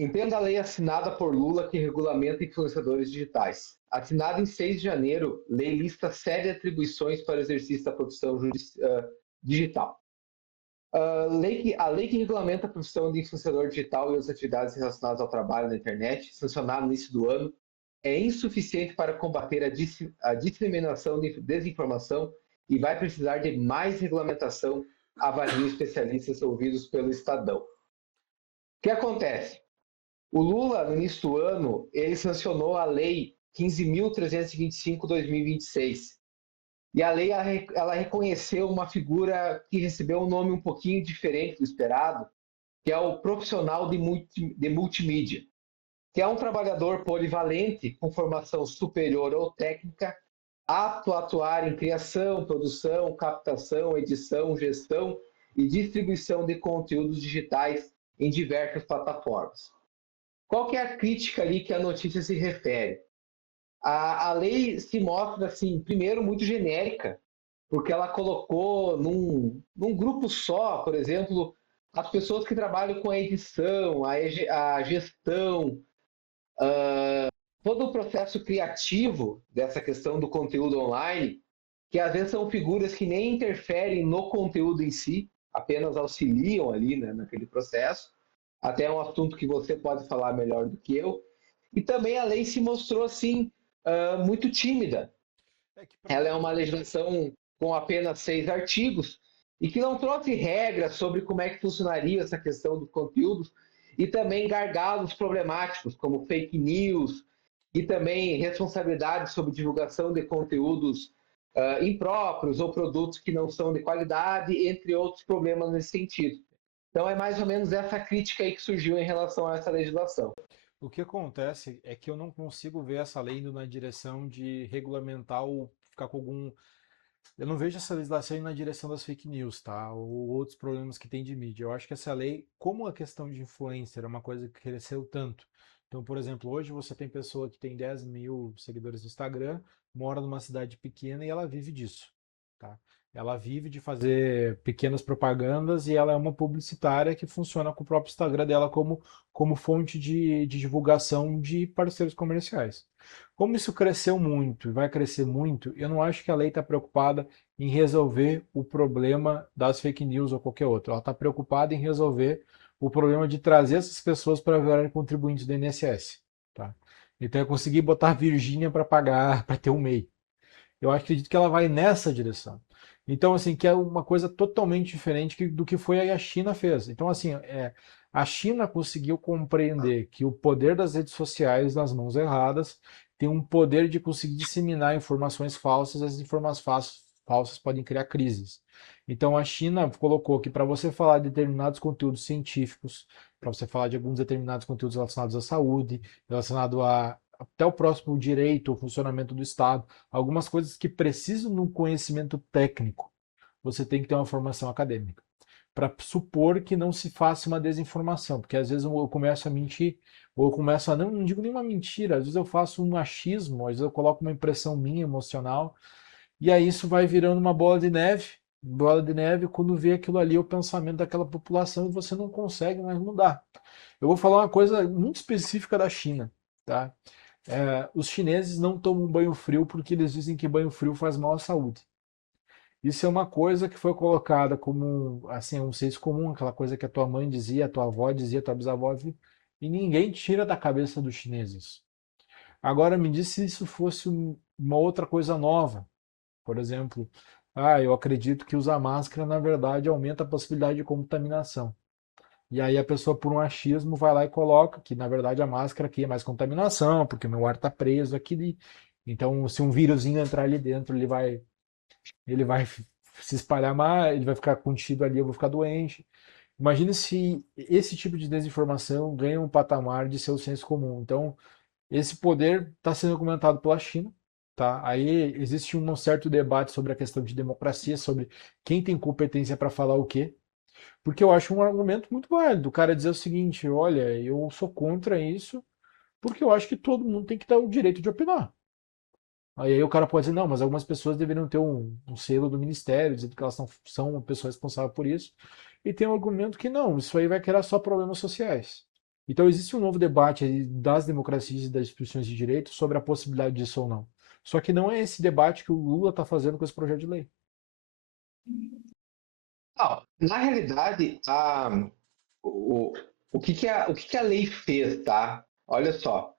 Entenda a lei assinada por Lula que regulamenta influenciadores digitais. Assinada em 6 de janeiro, lei lista série de atribuições para o exercício da profissão digital. A lei que regulamenta a profissão de influenciador digital e as atividades relacionadas ao trabalho na internet, sancionada no início do ano, é insuficiente para combater a disseminação de desinformação e vai precisar de mais regulamentação, avaliam especialistas ouvidos pelo Estadão. O que acontece? O Lula, no início do ano, ele sancionou a Lei 15.325/2026. E a lei ela reconheceu uma figura que recebeu um nome um pouquinho diferente do esperado, que é o profissional de multimídia, que é um trabalhador polivalente com formação superior ou técnica, apto a atuar em criação, produção, captação, edição, gestão e distribuição de conteúdos digitais em diversas plataformas. Qual que é a crítica ali que a notícia se refere? A lei se mostra, assim, primeiro, muito genérica, porque ela colocou num grupo só, por exemplo, as pessoas que trabalham com a edição, a gestão, todo o processo criativo dessa questão do conteúdo online, que às vezes são figuras que nem interferem no conteúdo em si, apenas auxiliam ali, né, naquele processo. Até é um assunto que você pode falar melhor do que eu. E também a lei se mostrou assim muito tímida. É que pra Ela mim, é uma legislação com apenas 6 artigos e que não trouxe regras sobre como é que funcionaria essa questão dos conteúdos e também gargalos problemáticos como fake news e também responsabilidade sobre divulgação de conteúdos impróprios ou produtos que não são de qualidade, entre outros problemas nesse sentido. Então é mais ou menos essa crítica aí que surgiu em relação a essa legislação. o que acontece é que eu não consigo ver essa lei indo na direção de regulamentar ou ficar com algum. Eu não vejo essa legislação indo na direção das fake news, tá? Ou outros problemas que tem de mídia. Eu acho que essa lei, como a questão de influencer é uma coisa que cresceu tanto. Então, por exemplo, hoje você tem pessoa que tem 10 mil seguidores no Instagram, mora numa cidade pequena e ela vive disso, tá? Ela vive de fazer pequenas propagandas e ela é uma publicitária que funciona com o próprio Instagram dela como fonte de divulgação de parceiros comerciais. Como isso cresceu muito e vai crescer muito, eu não acho que a lei está preocupada em resolver o problema das fake news ou qualquer outro. Ela está preocupada em resolver o problema de trazer essas pessoas para virarem contribuintes do INSS. Tá? Então é conseguir botar a Virgínia para pagar, para ter um MEI. Eu acredito que ela vai nessa direção. Então, assim, que é uma coisa totalmente diferente do que foi a China fez. Então, assim, a China conseguiu compreender que o poder das redes sociais nas mãos erradas tem um poder de conseguir disseminar informações falsas, as informações falsas podem criar crises. Então, a China colocou que para você falar de determinados conteúdos científicos, para você falar de alguns determinados conteúdos relacionados à saúde, relacionado a até o próximo direito, o funcionamento do Estado, algumas coisas que precisam de um conhecimento técnico, você tem que ter uma formação acadêmica. Para supor que não se faça uma desinformação, porque às vezes eu começo a mentir, ou eu começo a, não digo nenhuma mentira, às vezes eu faço um achismo, às vezes eu coloco uma impressão minha emocional, e aí isso vai virando uma bola de neve, quando vê aquilo ali, o pensamento daquela população, e você não consegue mais mudar. Eu vou falar uma coisa muito específica da China, tá? Os chineses não tomam banho frio porque eles dizem que banho frio faz mal à saúde. Isso é uma coisa que foi colocada como assim, um senso comum, aquela coisa que a tua mãe dizia, a tua avó dizia, a tua bisavó dizia, e ninguém tira da cabeça dos chineses. Agora me diz se isso fosse uma outra coisa nova. Por exemplo, eu acredito que usar máscara, na verdade, aumenta a possibilidade de contaminação. E aí a pessoa, por um achismo, vai lá e coloca que, na verdade, a máscara aqui é mais contaminação, porque o meu ar está preso aqui. Então, se um vírusinho entrar ali dentro, ele vai se espalhar mais, ele vai ficar contido ali, eu vou ficar doente. Imagine se esse tipo de desinformação ganha um patamar de ser o senso comum. Então, esse poder está sendo comentado pela China. Tá? Aí existe um certo debate sobre a questão de democracia, sobre quem tem competência para falar o quê. Porque eu acho um argumento muito válido. O cara dizer o seguinte: olha, eu sou contra isso, porque eu acho que todo mundo tem que ter o direito de opinar. Aí o cara pode dizer: não, mas algumas pessoas deveriam ter um selo do ministério, dizendo que elas são pessoas responsáveis por isso. E tem um argumento que não, isso aí vai criar só problemas sociais. Então existe um novo debate aí das democracias e das instituições de direito sobre a possibilidade disso ou não. Só que não é esse debate que o Lula está fazendo com esse projeto de lei. Não, na realidade, o, o que que a lei fez, tá? Olha só.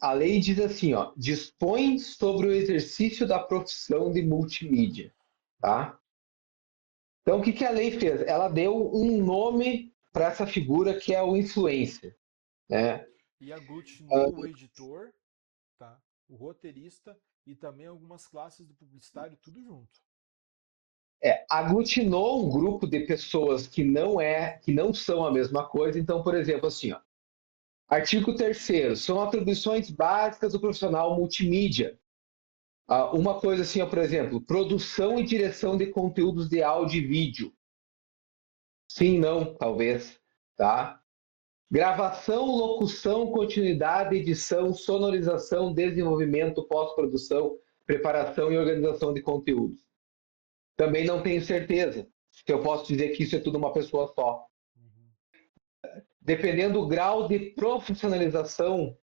A lei diz assim, ó, dispõe sobre o exercício da profissão de multimídia, tá? Então, o que que a lei fez? Ela deu um nome para essa figura que é o influencer, né? E aglutinou o editor, tá? O roteirista e também algumas classes do publicitário, tudo junto. Aglutinou um grupo de pessoas que não são a mesma coisa. Então, por exemplo, assim, ó, artigo 3º, são atribuições básicas do profissional multimídia. Uma coisa assim, ó, por exemplo, produção e direção de conteúdos de áudio e vídeo. Sim, não, talvez, tá? Gravação, locução, continuidade, edição, sonorização, desenvolvimento, pós-produção, preparação e organização de conteúdos. Também não tenho certeza se eu posso dizer que isso é tudo uma pessoa só. Uhum. Dependendo do grau de profissionalização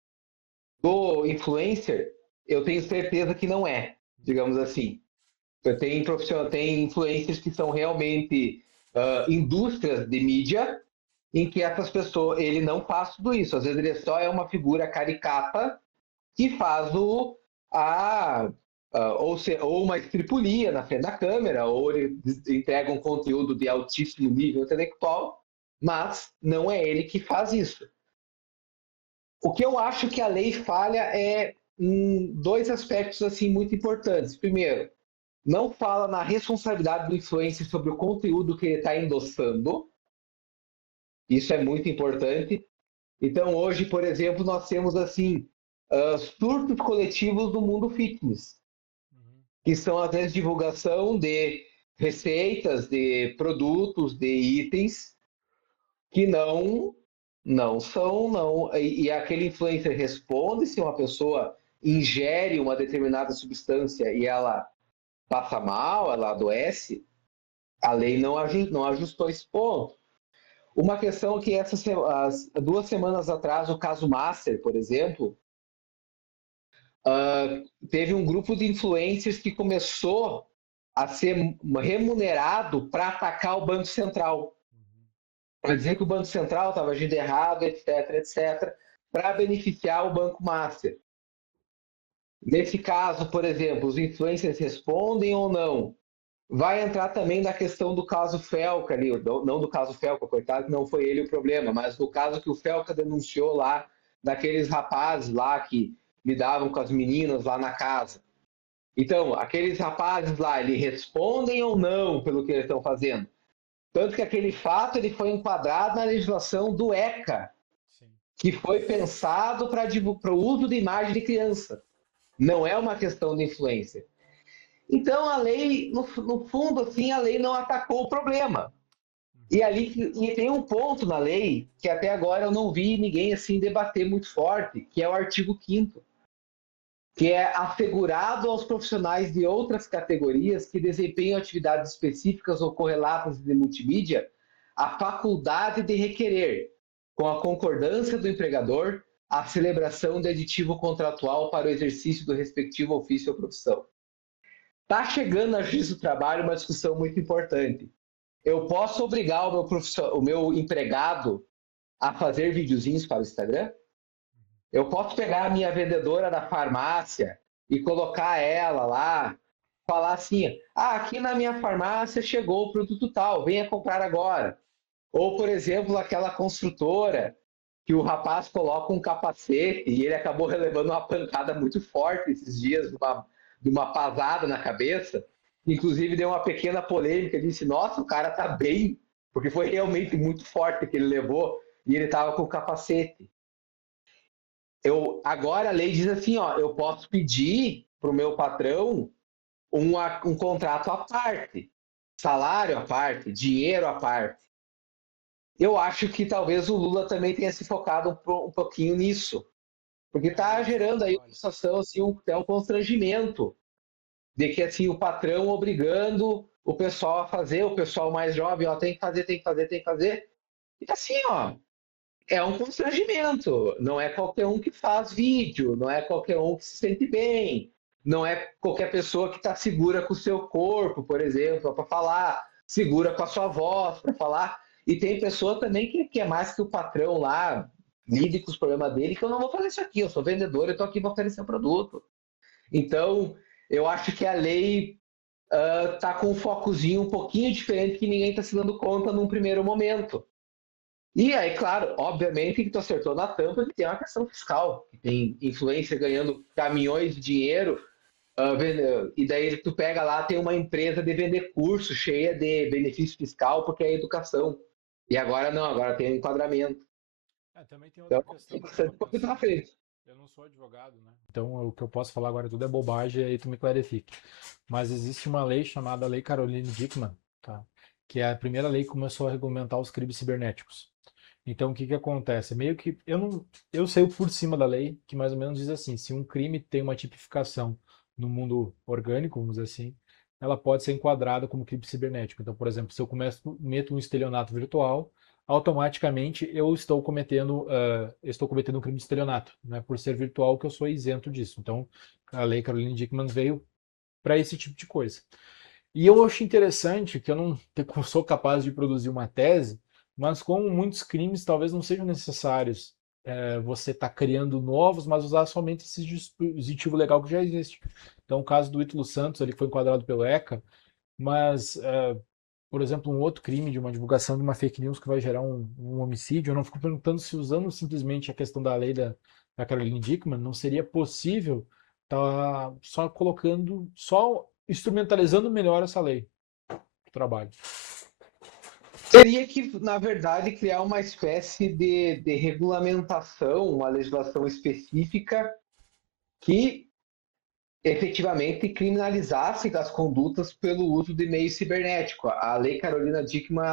do influencer, eu tenho certeza que não é, digamos assim. Tem influencers que são realmente indústrias de mídia em que essas pessoas, ele não faz tudo isso. Às vezes ele só é uma figura caricata que faz ou uma estripulia na frente da câmera, ou ele entrega um conteúdo de altíssimo nível intelectual, mas não é ele que faz isso. O que eu acho que a lei falha é em dois aspectos assim muito importantes. Primeiro, não fala na responsabilidade do influencer sobre o conteúdo que ele está endossando. Isso é muito importante. Então, hoje, por exemplo, nós temos assim surtos coletivos do mundo fitness, Uhum. que são às vezes divulgação de receitas, de produtos, de itens que não são, não. E aquele influencer responde se uma pessoa ingere uma determinada substância e ela passa mal, ela adoece, a lei não ajustou esse ponto. Uma questão que as 2 semanas atrás, o caso Master, por exemplo, teve um grupo de influencers que começou a ser remunerado para atacar o Banco Central, Uhum. para dizer que o Banco Central estava agindo errado, etc, etc, para beneficiar o Banco Master. Nesse caso, por exemplo, os influencers respondem ou não? Vai entrar também na questão do caso Felca ali, não do caso Felca, coitado, não foi ele o problema, mas do caso que o Felca denunciou lá, daqueles rapazes lá que lidavam com as meninas lá na casa. Então, aqueles rapazes lá, eles respondem ou não pelo que eles estão fazendo? Tanto que aquele fato ele foi enquadrado na legislação do ECA, Sim. que foi pensado para o uso de imagem de criança. Não é uma questão de influência. Então, a lei, no fundo, assim, a lei não atacou o problema. E Uhum. ali e tem um ponto na lei que até agora eu não vi ninguém assim debater muito forte, que é o artigo 5º, que é assegurado aos profissionais de outras categorias que desempenham atividades específicas ou correlatas de multimídia a faculdade de requerer, com a concordância do empregador, a celebração de aditivo contratual para o exercício do respectivo ofício ou profissão. Está chegando na Justiça do Trabalho uma discussão muito importante. Eu posso obrigar o meu empregado a fazer videozinhos para o Instagram? Eu posso pegar a minha vendedora da farmácia e colocar ela lá, falar assim: aqui na minha farmácia chegou o produto tal, venha comprar agora. Ou, por exemplo, aquela construtora que o rapaz coloca um capacete e ele acabou relevando uma pancada muito forte esses dias, de uma pasada na cabeça. Inclusive deu uma pequena polêmica, disse, nossa, o cara tá bem, porque foi realmente muito forte que ele levou e ele estava com o capacete. Agora a lei diz assim, ó, eu posso pedir para o meu patrão um contrato à parte, salário à parte, dinheiro à parte. Eu acho que talvez o Lula também tenha se focado um pouquinho nisso, porque É a está redução do gerando aí uma trabalho. situação, assim, até um constrangimento, de que assim, o patrão obrigando o pessoal a fazer, o pessoal mais jovem, ó, tem que fazer, tem que fazer, tem que fazer. E assim, ó, é um constrangimento. Não é qualquer um que faz vídeo, não é qualquer um que se sente bem, não é qualquer pessoa que está segura com o seu corpo, por exemplo, para falar, segura com a sua voz para falar. E tem pessoa também que é mais que o patrão lá, lide com os problemas dele, que eu não vou fazer isso aqui, eu sou vendedor, eu estou aqui para oferecer um produto. Então, eu acho que a lei está com um focozinho um pouquinho diferente que ninguém está se dando conta num primeiro momento. E aí, claro, obviamente que tu acertou na tampa que tem uma questão fiscal, que tem influência ganhando caminhões de dinheiro, e daí tu pega lá, tem uma empresa de vender curso cheia de benefício fiscal porque é educação. E agora não, agora tem um enquadramento. Também tem Então, outra tem questão que chama bastante coisa na atenção. frente. Eu não sou advogado, né? Então o que eu posso falar agora tudo é bobagem e aí tu me clarifique. Mas existe uma lei chamada Lei Caroline Dickmann, tá? Que é a primeira lei que começou a regulamentar os crimes cibernéticos. Então, o que que acontece? Meio que eu não, eu sei por cima da lei que mais ou menos diz assim: se um crime tem uma tipificação no mundo orgânico, vamos dizer assim, ela pode ser enquadrada como crime cibernético. Então, por exemplo, se eu meto um estelionato virtual, automaticamente eu estou cometendo um crime de estelionato, não é por ser virtual que eu sou isento disso. Então, a lei Caroline Dickmann veio para esse tipo de coisa. E eu acho interessante que eu não sou capaz de produzir uma tese, mas como muitos crimes talvez não sejam necessários você estar criando novos, mas usar somente esse dispositivo legal que já existe. Então, o caso do Ítalo Santos, ele foi enquadrado pelo ECA, mas, por exemplo, um outro crime de uma divulgação de uma fake news que vai gerar um homicídio, eu não fico perguntando se usando simplesmente a questão da lei da Caroline Dickmann, não seria possível estar só colocando, só instrumentalizando melhor essa lei do trabalho. Teria que, na verdade, criar uma espécie de regulamentação, uma legislação específica que efetivamente criminalizasse as condutas pelo uso de meio cibernético. A lei Carolina Dickmann,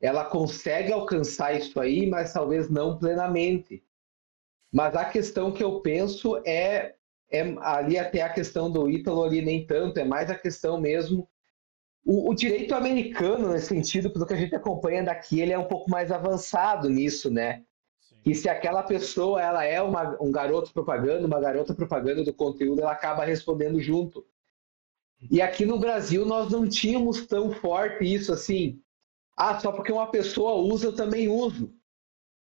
ela consegue alcançar isso aí, mas talvez não plenamente. Mas a questão que eu penso é ali até a questão do Ítalo ali nem tanto, é mais a questão mesmo. O direito americano, nesse sentido, pelo que a gente acompanha daqui, ele é um pouco mais avançado nisso, né? Sim. Que se aquela pessoa ela é um garoto propaganda, uma garota propaganda do conteúdo, ela acaba respondendo junto. E aqui no Brasil nós não tínhamos tão forte isso assim. Ah, só porque uma pessoa usa, eu também uso.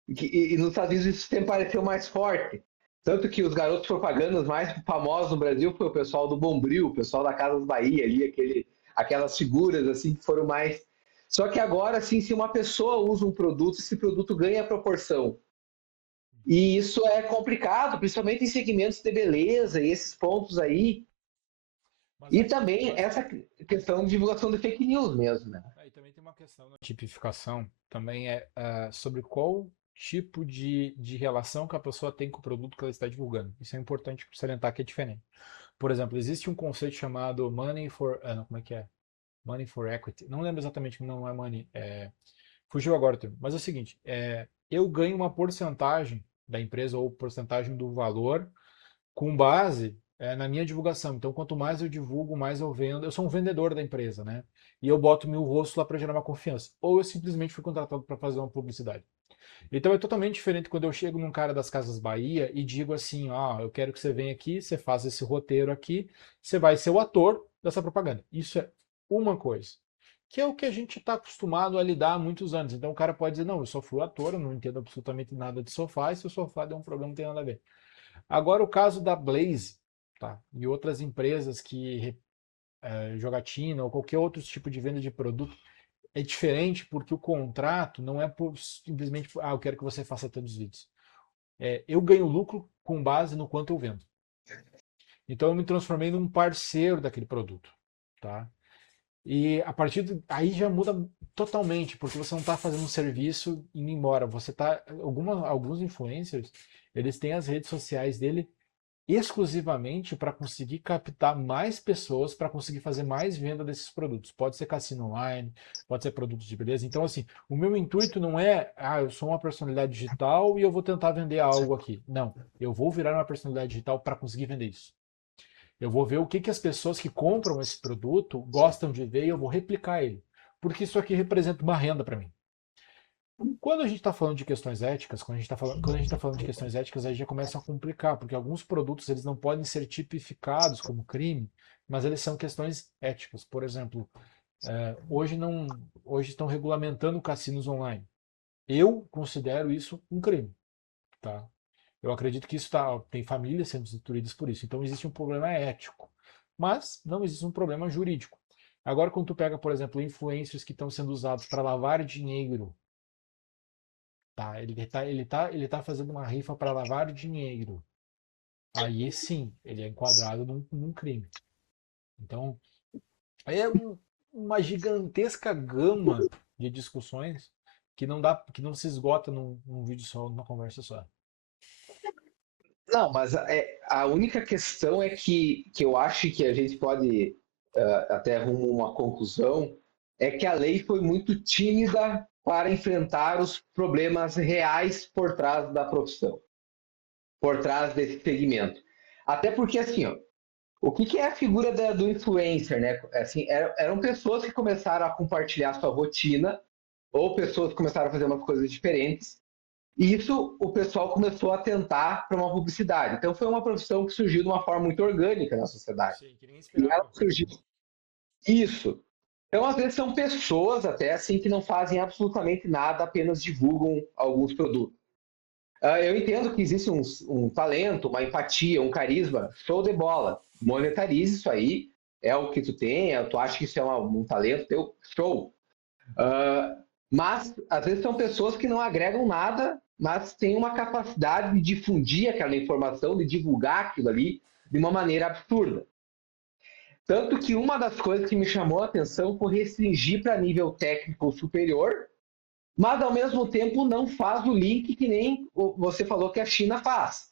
E nos Estados Unidos isso sempre pareceu mais forte. Tanto que os garotos propagandas mais famosos no Brasil foi o pessoal do Bombril, o pessoal da Casas Bahia ali, aquelas figuras assim que foram mais. Só que agora, assim, se uma pessoa usa um produto, esse produto ganha proporção. E isso é complicado, principalmente em segmentos de beleza e esses pontos aí. Mas E aí, também essa questão de divulgação de fake news mesmo, né? aí também tem uma questão da tipificação, também é sobre qual tipo de relação que a pessoa tem com o produto que ela está divulgando. Isso é importante salientar que é diferente. Por exemplo, existe um conceito chamado money for, não, como é que é? Money for equity. Não lembro exatamente, não é money. Fugiu agora o termo. Mas é o seguinte, eu ganho uma porcentagem da empresa ou porcentagem do valor com base na minha divulgação. Então, quanto mais eu divulgo, mais eu vendo. Eu sou um vendedor da empresa, né? E eu boto meu rosto lá para gerar uma confiança. Ou eu simplesmente fui contratado para fazer uma publicidade. Então é totalmente diferente quando eu chego num cara das Casas Bahia e digo assim, ó, eu quero que você venha aqui, você faz esse roteiro aqui, você vai ser o ator dessa propaganda. Isso é uma coisa. Que é o que a gente está acostumado a lidar há muitos anos. Então o cara pode dizer, não, eu só fui ator, eu não entendo absolutamente nada de sofá, e se o sofá der um problema, não tem nada a ver. Agora o caso da Blaze, tá? E outras empresas que jogatina ou qualquer outro tipo de venda de produto é diferente porque o contrato não é simplesmente, eu quero que você faça tantos vídeos. Eu ganho lucro com base no quanto eu vendo. Então eu me transformei num parceiro daquele produto, tá? E a partir aí já muda totalmente, porque você não está fazendo um serviço indo embora. Você tá, alguns influencers, eles têm as redes sociais dele exclusivamente para conseguir captar mais pessoas, para conseguir fazer mais venda desses produtos. Pode ser cassino online, pode ser produtos de beleza. Então, assim, o meu intuito não é, eu sou uma personalidade digital e eu vou tentar vender algo aqui. Não, eu vou virar uma personalidade digital para conseguir vender isso. Eu vou ver o que as pessoas que compram esse produto gostam de ver e eu vou replicar ele. Porque isso aqui representa uma renda para mim. Quando a gente está falando de questões éticas, quando a gente tá falando de questões éticas, aí já começa a complicar, porque alguns produtos eles não podem ser tipificados como crime, mas eles são questões éticas. Por exemplo, hoje não, hoje estão regulamentando cassinos online. Eu considero isso um crime, tá? Eu acredito que tem famílias sendo destruídas por isso. Então existe um problema ético, mas não existe um problema jurídico. Agora, quando tu pega, por exemplo, influencers que estão sendo usados para lavar dinheiro. Tá, ele tá fazendo uma rifa para lavar dinheiro. Aí sim, ele é enquadrado num crime. Então, é uma gigantesca gama de discussões que não se esgota num vídeo só, numa conversa só. Não, mas a única questão é que eu acho que a gente pode até rumo a uma conclusão, é que a lei foi muito tímida para enfrentar os problemas reais por trás da profissão, por trás desse segmento. Até porque, assim, ó, o que é a figura do influencer, né? Assim, eram pessoas que começaram a compartilhar sua rotina, ou pessoas que começaram a fazer umas coisas diferentes, e isso o pessoal começou a tentar para uma publicidade. Então foi uma profissão que surgiu de uma forma muito orgânica na sociedade. Sim, que ninguém E ela esperava. surgiu isso. Então, às vezes, são pessoas até assim que não fazem absolutamente nada, apenas divulgam alguns produtos. Eu entendo que existe um talento, uma empatia, um carisma, show de bola. Monetarize isso aí, é o que tu tem, tu acha que isso é um talento teu, show. Uh, mas, às vezes, são pessoas que não agregam nada, mas têm uma capacidade de difundir aquela informação, de divulgar aquilo ali de uma maneira absurda. Tanto que uma das coisas que me chamou a atenção foi restringir para nível técnico superior, mas ao mesmo tempo não faz o link que nem você falou que a China faz.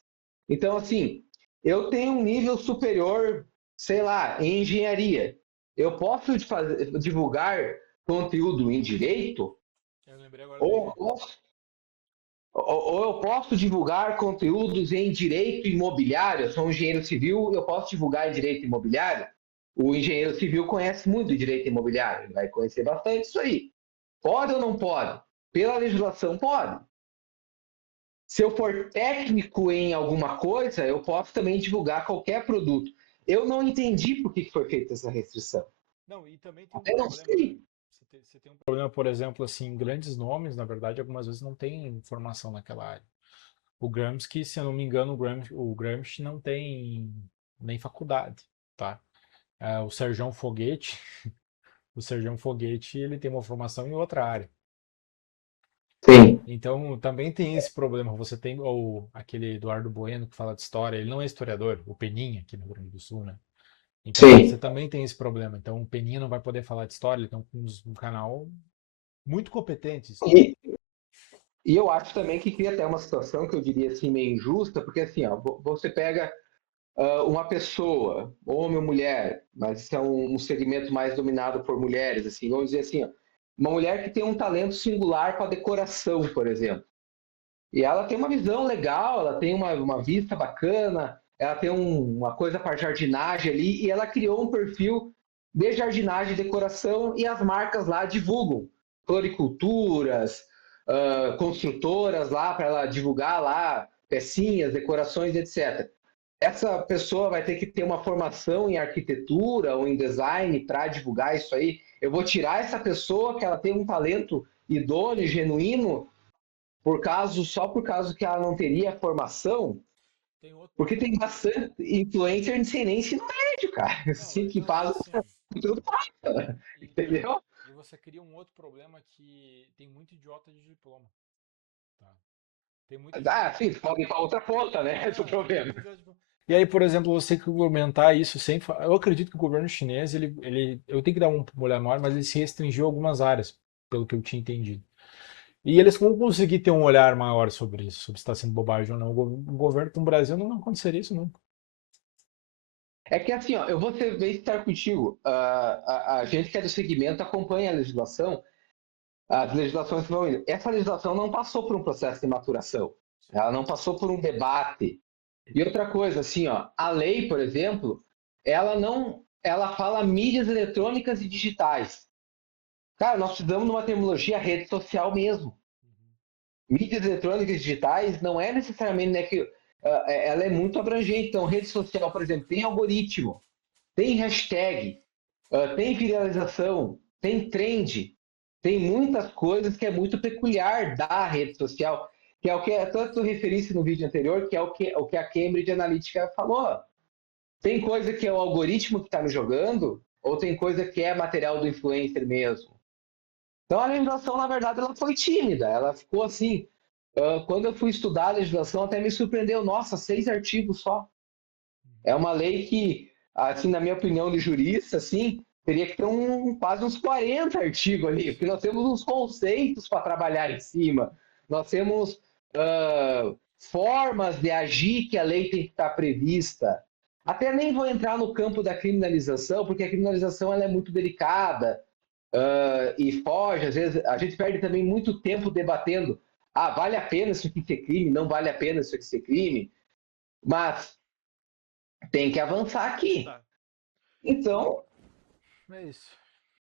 Então, assim, eu tenho um nível superior, sei lá, em engenharia. Eu posso divulgar conteúdo em direito, Eu lembrei agora do ou, Henrique. ou eu posso divulgar conteúdos em direito imobiliário. Eu sou um engenheiro civil, eu posso divulgar em direito imobiliário. O engenheiro civil conhece muito de direito imobiliário, ele vai conhecer bastante isso aí. Pode ou não pode? Pela legislação, pode. Se eu for técnico em alguma coisa, eu posso também divulgar qualquer produto. Eu não entendi por que foi feita essa restrição. Não, e também tem um Eu não problema, né? sei. Você tem um problema, por exemplo, assim, grandes nomes, na verdade, algumas vezes não tem informação naquela área. O Gramsci, se eu não me engano, o Gramsci não tem nem faculdade, tá? O Serjão Foguete, o Serjão Foguete, ele tem uma formação em outra área. Sim, Então, também tem esse problema. Você tem aquele Eduardo Bueno que fala de história, ele não é historiador, o Peninha, aqui no Rio Grande do Sul, né? Então, você sim. também tem esse problema. Então, o Peninha não vai poder falar de história, ele tem um canal muito competente, história. E, e eu acho também que cria até uma situação que eu diria assim meio injusta, porque assim, ó, você pega uma pessoa, homem ou mulher, mas isso é um segmento mais dominado por mulheres, assim, vamos dizer assim, ó, uma mulher que tem um talento singular para decoração, por exemplo. E ela tem uma visão legal, ela tem uma vista bacana, ela tem uma coisa para jardinagem ali, e ela criou um perfil de jardinagem e decoração, e as marcas lá divulgam floriculturas, construtoras lá, para ela divulgar lá pecinhas, decorações, etc. Essa pessoa vai ter que ter uma formação em arquitetura ou em design para divulgar isso aí. Eu vou tirar essa pessoa que ela tem um talento idôneo, genuíno, só por causa que ela não teria formação, Tem outro porque tem problema. bastante influencer sem nem ensino médio, cara, Não, assim, que mas faz assim, tudo fácil, e, entendeu? e você cria um outro problema que tem muito idiota de diploma, tá? Tem muita gente. Ah, sim, pode ir para outra ponta, né? Esse é o Tem problema. muito idiota de diploma. E aí, por exemplo, você que argumentar isso sem. Eu acredito que o governo chinês, eu tenho que dar um olhar maior, mas ele se restringiu a algumas áreas, pelo que eu tinha entendido. E eles vão conseguir ter um olhar maior sobre isso, sobre se está sendo bobagem ou não. O governo com o Brasil não aconteceria isso nunca. É que assim, ó, eu vou ser bem estar contigo. A gente que é do segmento acompanha a legislação, as legislações que vão indo. Essa legislação não passou por um processo de maturação, Sim. ela não passou por um debate. E outra coisa, assim, ó, a lei, por exemplo, ela fala mídias eletrônicas e digitais. Cara, nós precisamos de uma terminologia rede social mesmo. mídias eletrônicas digitais não é necessariamente, né, que ela é muito abrangente. Então, rede social, por exemplo, tem algoritmo, tem hashtag, tem viralização, tem trend, tem muitas coisas que é muito peculiar da rede social, que é o que tanto referisse no vídeo anterior, que é o que a Cambridge Analytica falou. Tem coisa que é o algoritmo que está me jogando, ou tem coisa que é material do influencer mesmo. Então a legislação, na verdade, ela foi tímida. Ela ficou assim. Quando eu fui estudar a legislação, até me surpreendeu. Nossa, 6 artigos só. É uma lei que, assim, na minha opinião de jurista, assim, teria que ter quase uns 40 artigos ali, porque nós temos uns conceitos para trabalhar em cima. Nós temos formas de agir que a lei tem que estar prevista. Até nem vou entrar no campo da criminalização, porque a criminalização ela é muito delicada e foge. Às vezes, a gente perde também muito tempo debatendo. Ah, vale a pena isso aqui ser crime? Não vale a pena isso aqui ser crime? Mas tem que avançar aqui. Tá. Então, É isso.